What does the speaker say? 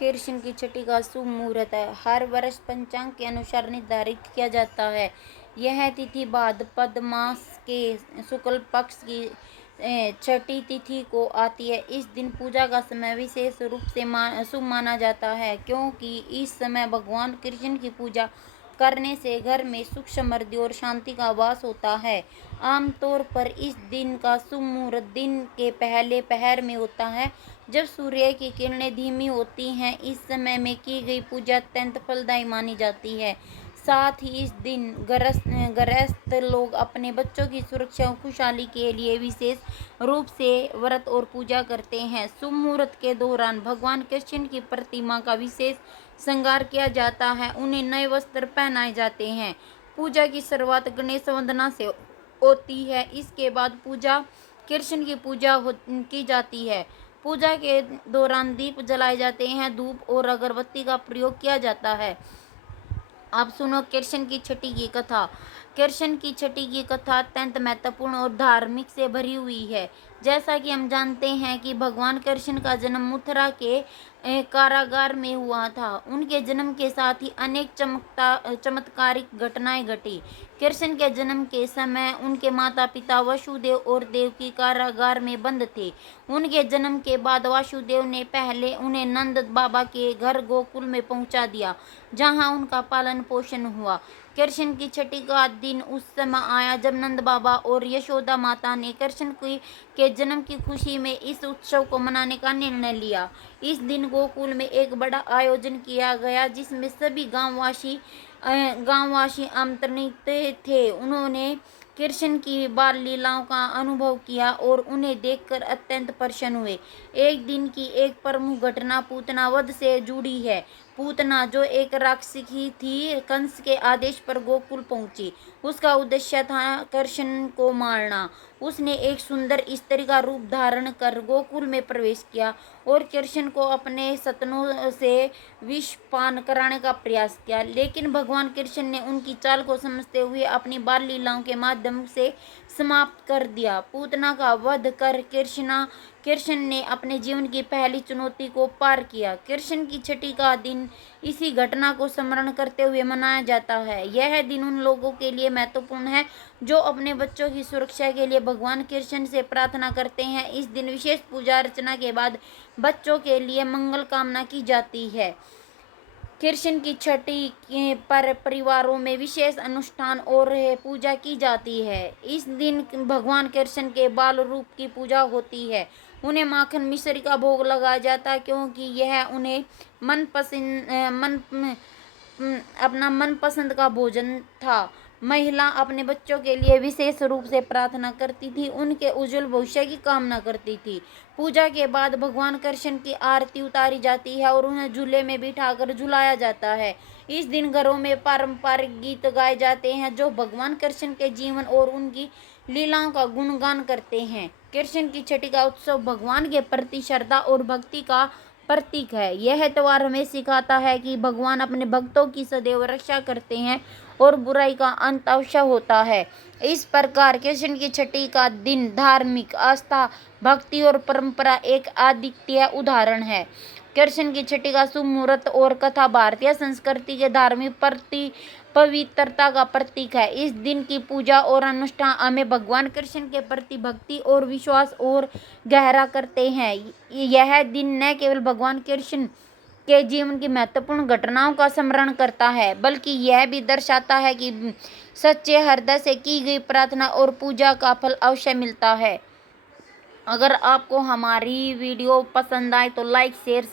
कृष्ण की छठी का शुभ मुहूर्त है। हर वर्ष पंचांग के अनुसार निर्धारित किया जाता है। यह तिथि भाद्रपद मास के शुक्ल पक्ष की छठी तिथि को आती है। इस दिन पूजा का समय विशेष रूप से शुभ माना जाता है, क्योंकि इस समय भगवान कृष्ण की पूजा करने से घर में सुख, समृद्धि और शांति का वास होता है। आमतौर पर इस दिन का शुभ मुहूर्त दिन के पहले पहर में होता है, जब सूर्य की किरणें धीमी होती हैं। इस समय में की गई पूजा अत्यंत फलदायी मानी जाती है। साथ ही इस दिन गृहस्थ लोग अपने बच्चों की सुरक्षा और खुशहाली के लिए विशेष रूप से व्रत और पूजा करते हैं। शुभ मुहूर्त के दौरान भगवान कृष्ण की प्रतिमा का विशेष श्रृंगार किया जाता है, उन्हें नए वस्त्र पहनाए जाते हैं। पूजा की शुरुआत गणेश वंदना से होती है। इसके बाद कृष्ण की पूजा की जाती है। पूजा के दौरान दीप जलाए जाते हैं, धूप और अगरबत्ती का प्रयोग किया जाता है। अब सुनो कृष्ण की छठी की कथा। कृष्ण की छठी की कथा अत्यंत महत्वपूर्ण और धार्मिक से भरी हुई है। जैसा कि हम जानते हैं कि भगवान कृष्ण का जन्म मथुरा के कारागार में हुआ था। उनके जन्म के साथ ही अनेक चमत्कारिक घटनाएं घटी। कृष्ण के जन्म के समय उनके माता पिता वसुदेव और देवकी कारागार में बंद थे। उनके जन्म के बाद वासुदेव ने पहले उन्हें नंद बाबा के घर गोकुल में पहुंचा दिया, जहां उनका पालन पोषण हुआ। कृष्ण की छठी का दिन उस समय आया जब नंद बाबा और यशोदा माता ने कृष्ण के जन्म की खुशी में इस उत्सव को मनाने का निर्णय लिया। इस दिन गोकुल में एक बड़ा आयोजन किया गया, जिसमें सभी गांववासी आमंत्रित थे। उन्होंने कृष्ण की बाल लीलाओं का अनुभव किया और उन्हें देखकर अत्यंत प्रसन्न हुए। एक दिन की एक प्रमुख घटना पूतना वध से जुड़ी है। पूतना, जो एक राक्षसी थी, कंस के आदेश पर गोकुल पहुंची। उसका उद्देश्य था कृष्ण को मारना। उसने एक सुंदर स्त्री का रूप धारण कर गोकुल में प्रवेश किया और कृष्ण को अपने सतनों से विष पान कराने का प्रयास किया, लेकिन भगवान कृष्ण ने उनकी चाल को समझते हुए अपनी बाल लीलाओं के माध्यम से समाप्त कर दिया। पूतना का वध कर कृष्ण ने अपने जीवन की पहली चुनौती को पार किया। कृष्ण की छठी का दिन इसी घटना को स्मरण करते हुए मनाया जाता है। यह दिन उन लोगों के लिए महत्वपूर्ण है जो अपने बच्चों की सुरक्षा के लिए भगवान कृष्ण से प्रार्थना करते हैं। इस दिन विशेष पूजा अर्चना के बाद बच्चों के लिए मंगल कामना की जाती है। कृष्ण की छठी पर परिवारों में विशेष अनुष्ठान और पूजा की जाती है। इस दिन भगवान कृष्ण के बाल रूप की पूजा होती है। उन्हें माखन मिश्री का भोग लगाया जाता है, क्योंकि यह उन्हें अपना मनपसंद का भोजन था। महिला अपने बच्चों के लिए विशेष रूप से प्रार्थना करती थी, उनके उज्जवल भविष्य की कामना करती थी। पूजा के बाद भगवान कृष्ण की आरती उतारी जाती है और उन्हें झूले में बिठाकर झुलाया जाता है। इस दिन घरों में पारंपरिक गीत गाए जाते हैं जो भगवान कृष्ण के जीवन और उनकी लीलाओं का गुणगान करते हैं। कृष्ण की छठी का उत्सव भगवान के प्रति श्रद्धा और भक्ति का प्रतीक है। यह त्योहार हमें सिखाता है कि भगवान अपने भक्तों की सदैव रक्षा करते हैं और बुराई का अंत अवश्य होता है। इस प्रकार कृष्ण की छठी का दिन धार्मिक आस्था, भक्ति और परंपरा एक अद्वितीय उदाहरण है। कृष्ण की छठी का शुभ मुहूर्त और कथा भारतीय संस्कृति के धार्मिक पवित्रता का प्रतीक है। इस दिन की पूजा और अनुष्ठान हमें भगवान कृष्ण के प्रति भक्ति और विश्वास और गहरा करते हैं। यह दिन न केवल भगवान कृष्ण के जीवन की महत्वपूर्ण घटनाओं का स्मरण करता है, बल्कि यह भी दर्शाता है कि सच्चे हृदय से की गई प्रार्थना और पूजा का फल अवश्य मिलता है। अगर आपको हमारी वीडियो पसंद आए तो लाइक, शेयर,